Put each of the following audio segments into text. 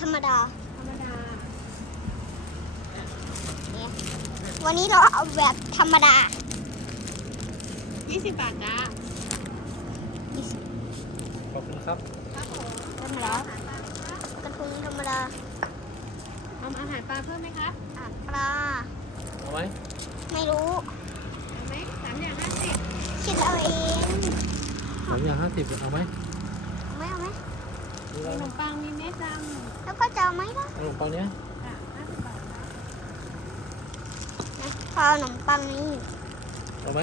ธรรมดา ธรรมดา วันนี้เราเอาแบบธรรมดา 20 บาทจ้าขอบคุณครับ ครับผมธรรมดากระทุงธรรมดาเอาอาหารปลาเพิ่มไหมครับอ่านปลา เอาไหมไม่รู้เอาไหมสามอย่างห้าสิบคิดเอาเองสามอย่างห้าสิบเอาไหมเอาไหม่เอาไหมดู ขแล้วนนะมปังมีเม็ดดแล้วก็จะเอาไหมล่ะเอาขนมปังเนี้ยำจ้ะ50บาทครับนะพอเอาขนมปังนี้เอาไหม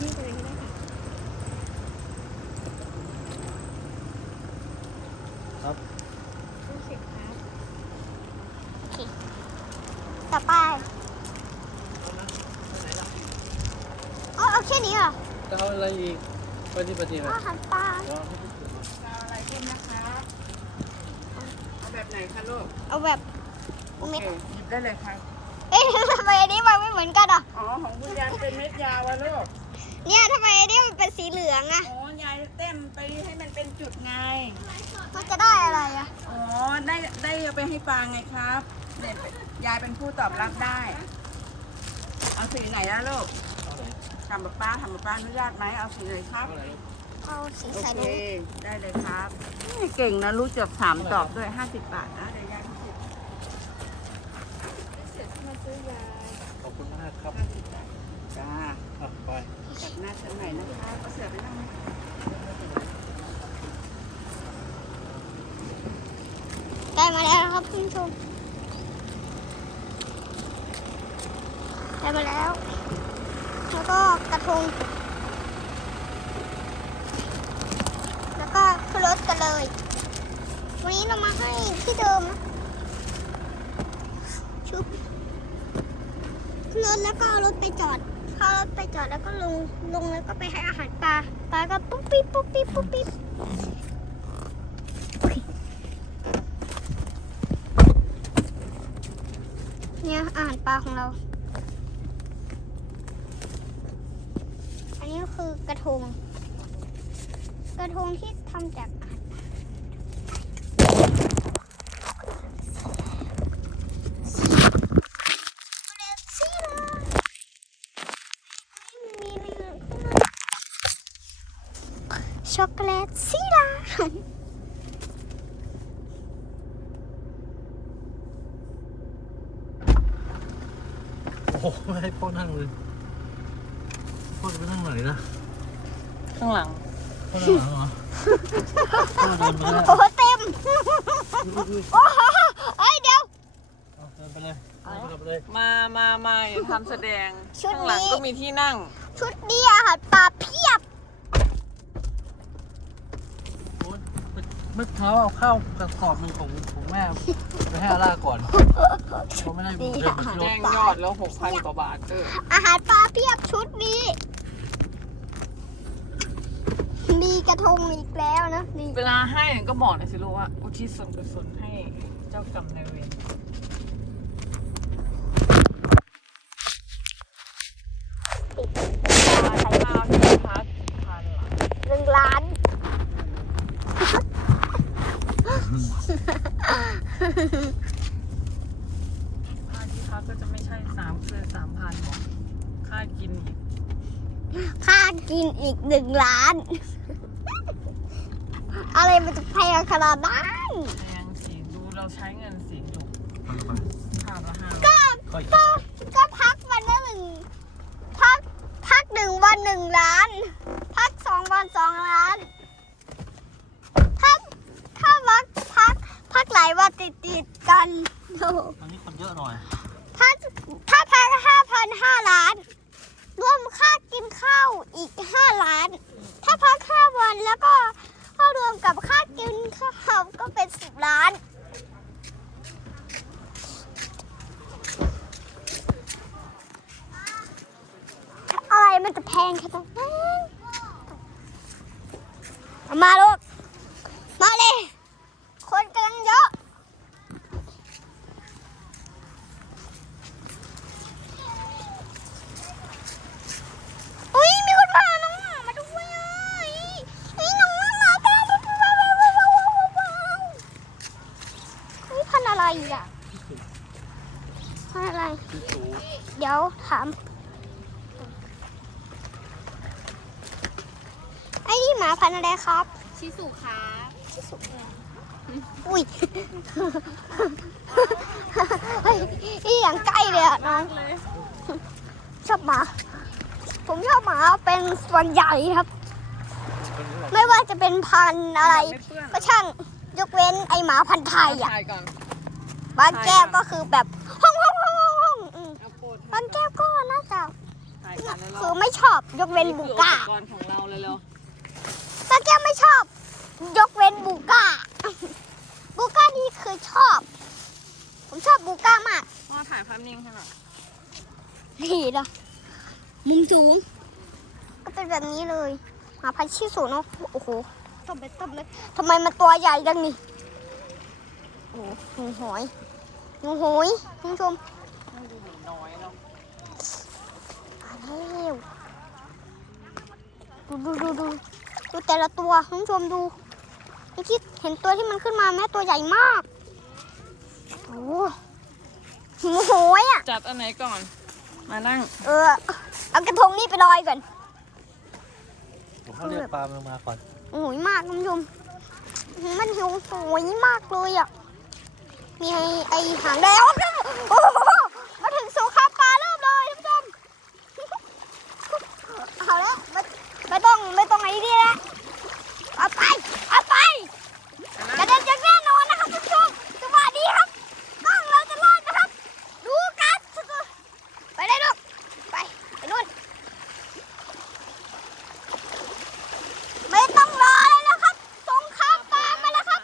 นี่ไปเลยก็ได้ค่ะครับรู้สึกครับต่อไปเอาเอาแค่นี้เหรอจะเอาอะไรอีกปฏิปฏิบัเอาติอาหารปลาเอา เอาอะไรเพิ่มนะครับ เอาแบบ ไหนคะลูกเอาแบบโอเม็ดเคหยิบได้เลยครับเอ๊ะทำไมอันนี้มันไม่เหมือนกันอะอ๋อของคุณยายเป็นเม็ดยาวอะลูกเนี่ยทำไมอันนี้มันเป็นสีเหลืองอะอ๋อยายเต็มไปให้มันเป็นจุดไง มันจะได้อะไรอะอ๋อได้ได้เอาไปให้ปลาไงครับเนี่ยยายเป็นผู้ตอบรับได้เอาสีไหนนะลูกทำกับป้าทำกับป้าอนุญาตไหมเอาสีไหนครับ เอาไหนเอาสีโอใส่เค นี้ได้เลยครับนี่เก่งนะรู้จักสามตอบด้วยห้าสิบบาทนะเดี๋ยวยายให้สิบมาซื้อยาขอบคุณมากครับห้าสิบบาทจ้าอะไปจัดหน้าชั้นไหนนะคะเอาเสือไปนั่งไหมได้มาแล้วนะครับคุณผู้ชมได้มาแล้ว แล้วก็กระทง แล้วก็ขึ้นรถกันเลย วันนี้เรามาให้ที่เดิมชุบรถแล้วก็เอารถไปจอดเข้ารถไปจอดแล้วก็ลงลงแล้วก็ไปให้อาหารปลาปลาก็ปุ๊บปิ๊บปุ๊บปิ๊บปุ๊บปิ๊บเนี่ยอาหารปลาของเรา อันนี้ก็คือกระทง กระทงที่ทำจากอาหารปลา ช็อกโกแลตซีลาโอ้โหไม่ให้พ่อนั่งเลยพ่อจะไปนั่งไหนนะข้างหลังพ่อนั่งหลังเหรอพ่อเดินไปแล้วโอ้โหเต็มอุ้ยโอ้โหเอ้ยเดี๋ยวเอาเดินไปเลยเดินไปกลับไปเลยมามามาอย่าทำแสดง ชุดข้างหลังนี้ ก็มีที่นั่ง ชุดนี้อาหารปลาเพียบ โอ๊ย เมื่อเช้าเอาข้าวกระสอบหนึ่งของของแม่ไปให้อาร่าก่อนเขาไม่ได้เดินไปที่รแจ้ถงยอดแล้วหกพันกว่าบาทเอออาหารปลาเพียบชุดนี้ มีกระทงอีกแล้วนะนี่เวลาให้ก็บอกหน่อยสิลูกว่าอุทิศส่วนกุศลให้เจ้ากรรมนายเวรทานข้าวที่พักทานหลัง หนึ่งล้าน ค่าที่พักก็จะไม่ใช่สามคืนสามพันหรอกค่ากินอีก ค่ากินอีกหนึ่งล้าน อะไรมันจะแพงขนาดนั้น แพงสิดูเราใช้เงินสิลูกภาพละห้าก็ก็อีกก็ก็พักวันละหนึ่งพักพักหนึ่งวันหนึ่งล้าน พักสองวันสองล้านถ้าถ้าพักพักพักหลายวันติดติดๆกันโอ้โหตอนนี้คนเยอะหน่อย ถ้าถ้าพักห้าพันห้าล้าน รวมค่ากินข้าวอีกห้าล้าน ถ้าพักห้าวันแล้วก็ก็รวมกับค่ากินข้าวก็เป็นสิบล้าน อะไรมันจะแพงขนาดนั้นเอามาลูก มาเลย คนกำลังเยอะ ม ยวถาม ไอ้นี่หมาพันธุ์อะไรครับชิสุครับอุ้ยเฮ้ยนี่อย่างใกล้เลยอะน้องเลยชอบหมา ผมชอบหมาเป็นส่วนใหญ่ครับ ไม่ว่าจะเป็นพันธุ์อะไรไม่เปื้อนก็ช่างยกเว้นไอหมาพันธุ์ไทยอะถ่ายก่อนบางแก้วก็คือแบบห้อง บางแก้วก็น่าจะถ่ายก่อนแล้วเราคือไม่ชอบยกเว้นบูคือก้าอุปกรณ์ของเราเลยเร็วบางแก้วไม่ชอบ ยกเว้นบูก้าบูก้านี่คือชอบ ผมชอบบูก้ามากพ่อถ่ายภาพนิ่งให้หน่อยนี่นะมุมสูง ก็เป็นแบบนี้เลยหมาพันธุ์ชิสุเนาะโอ้โหต้มเล็ดต้มเล็ดทำไมมันตัวใหญ่จังนี่โอ้โหงูหอยงูหอยคุณผู้ชม มันดูเหมือนน้อยเนาะ มาแล้ว ดูดูดูดูดูแต่ละตัวคุณผู้ชมดูเมื่อกี้เห็นตัวที่มันขึ้นมาแม่ตัวใหญ่มากโอ้โหงูหอยอะจัดอันไหนก่อน มานั่ง เออเอากระทงนี่ไปลอยก่อนผมเขาเรียกปลามันมาก่อนโอ้ยมากคุณผู้ชมมันหิวโหยมากเลยอะมีไอ้ไอ้หางแดงโอ้โหมาถึงสงครามปลาเริ่มเลยท่านผู้ชม เอาแล้วไม่ไม่ต้องไม่ต้องไอ้นี่แล้วเอาไปเอาไปกระเด็นอย่างแน่นอนนะครับท่านผู้ชมจังหวะนี้ครับต้องเราจะรอดนะครับ ดูกันไปเลยลูกไปไปนู่น ไม่ต้องรอเลยนะครับ สงครามปลามาแล้วครับ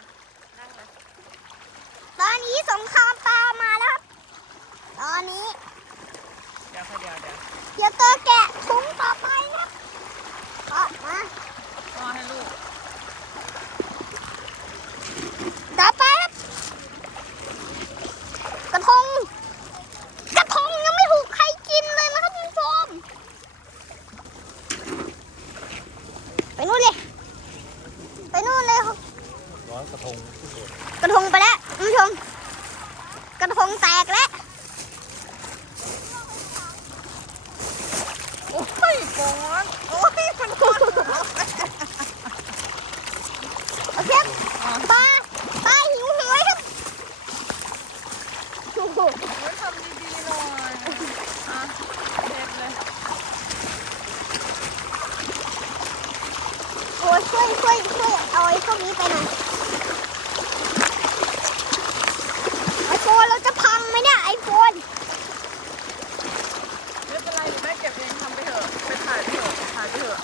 ตอนนี้สงครามปลามาแล้วครับ ตอนนี้ เดี๋ยวเดี๋ยว เดี๋ยวเดี๋ยวแกะถุงต่อไปนะออกมา พ่อให้ลูก ต่อไปครับกระทง กระทงยังไม่ถูกใครกินเลยนะครับคุณผู้ชม ไปนู่นเลย ไปนู่นเลยครับ ร้อนกระทงที่สุด กระทงไปแล้วคุณผู้ชม กระทงแตกแล้ว โอ้ยปอนโอ้ยมันปอน โอเคปลาปลาหิวโหยครับ โอ้ยทำดีๆหน่อยอะเด็ดเลยโอ้ยช่วยช่วยช่วยเอาไอ้พวกนี้ไปหน่อยไอโฟนเราจะพังไหมเนี่ยไอโฟน ไม่เป็นไรเดี๋ยวแม่เก็บเองทำไปเถอะไปถ่ายไปเถอะถ่ายไปเถอะ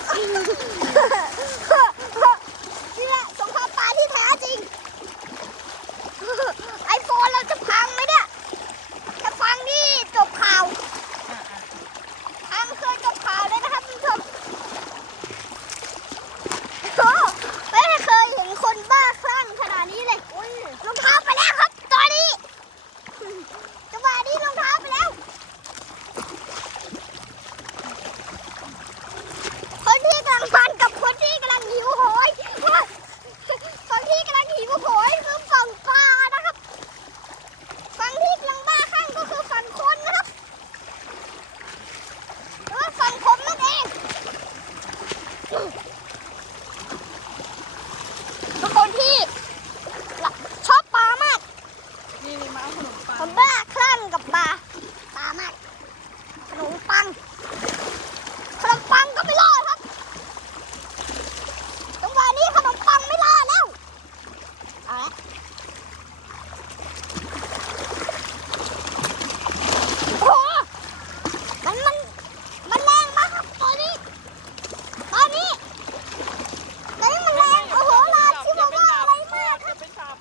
นี่แหละสงครามปลาที่แท้จริง ไอโฟนเราจะพังไหมเนี่ยถ้าพังนี่จบข่าว อะอะ พังคือจบข่าวเลยนะครับคุณผู้ชมโอ้ไม่เคยเห็นคนบ้าคลั่งขนาดนี้เลยรองเท้าไปแล้วครับ ตอนนี้จังหวะนี้รองเท้าไปแล้ว คนที่กำลังมันกับคนที่กำลังหิวโหยคนที่กำลังหิวโหยคือฝั่งปลานะครับ ฝั่งที่กำลังบ้าคลั่งก็คือฝั่งคนนะครับหรือว่าฝั่งผมนั่นเองเป็นคนที่ชอบปลามาก นี่นี่มาเอาขนมปัง ผมบ้าคลั่งกับปลาปลามากขนมปังขนมปังก็ไม่รอดครับจังหวะนี้ขนมปังไม่รอดแล้วเอาละโอ้โหมันมันมันแรงมากครับตอนนี้ ตอนนี้ตอนนี้มันแรงโอ้โหลาชิวาว่าอะไรมากครับ อย่าไปจับ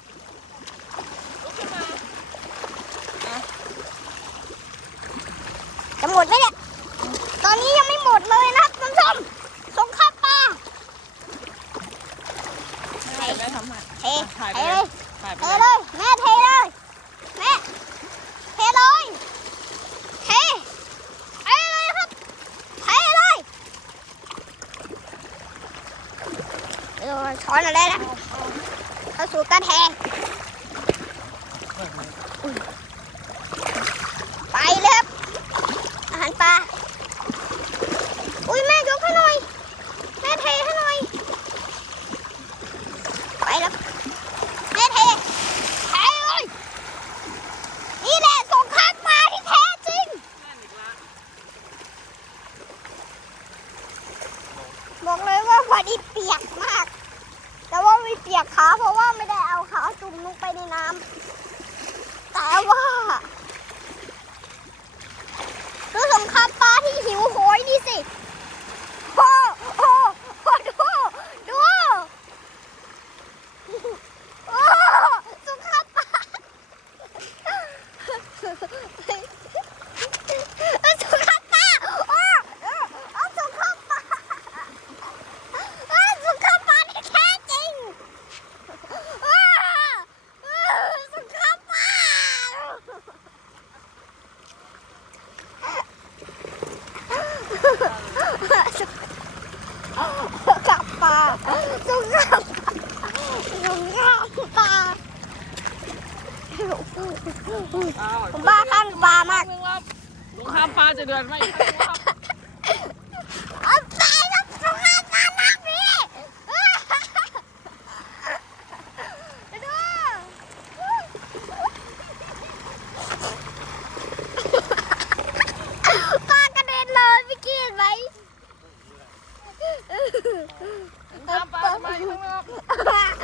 ลุกขึ้นมา จะหมดไหมเนี่ย ตอนนี้ยังไม่หมดเลยนะครับคุณผู้ชมสงครามปลา แม่แม่ทำให้ เท ถ่าย เท ไป เล เลย ยถ่าย ไปเทเลยเลยแม่ หนึ่งรอบสงครามปลาจะเดือดไหมออกาไปแล้วทำงานมานัพี่ไดูปลากระเด็นเลยพี่กีนไหมสงามปลามางหนึ่งรอบ